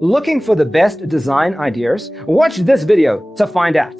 Looking for the best design ideas? Watch this video to find out.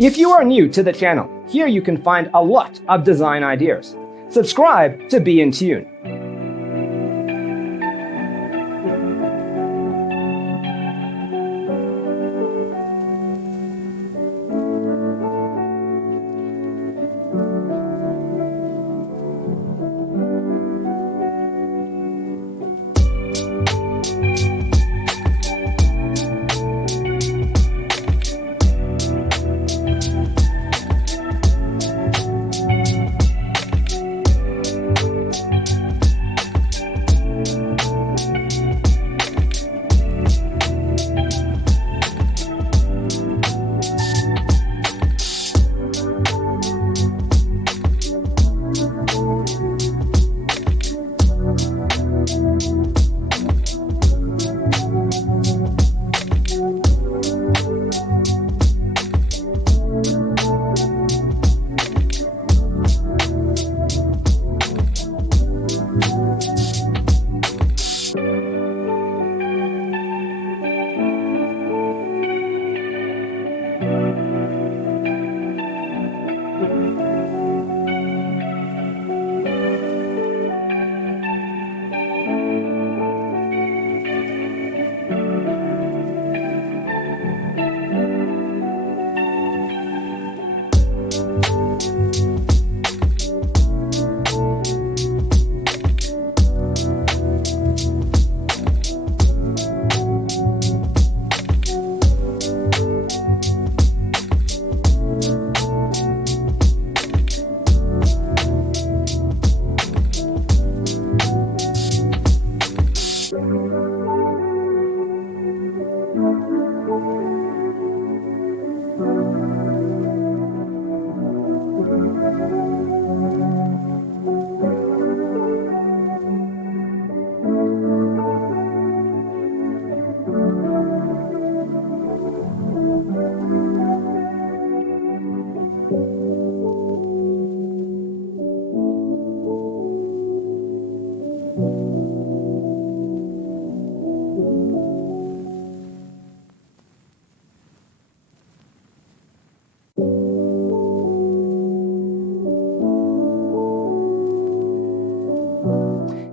If you are new to the channel, here you can find a lot of design ideas. Subscribe to be in tune.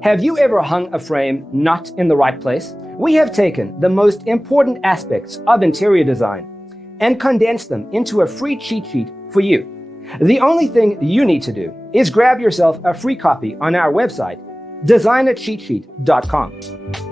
Have you ever hung a frame not in the right place? We have taken the most important aspects of interior design, and condense them into a free cheat sheet for you. The only thing you need to do is grab yourself a free copy on our website, designercheatsheet.com.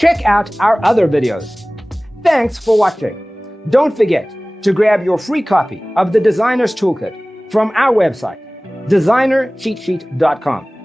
Check out our other videos. Thanks for watching. Don't forget to grab your free copy of the Designer's Toolkit from our website, designercheatsheet.com.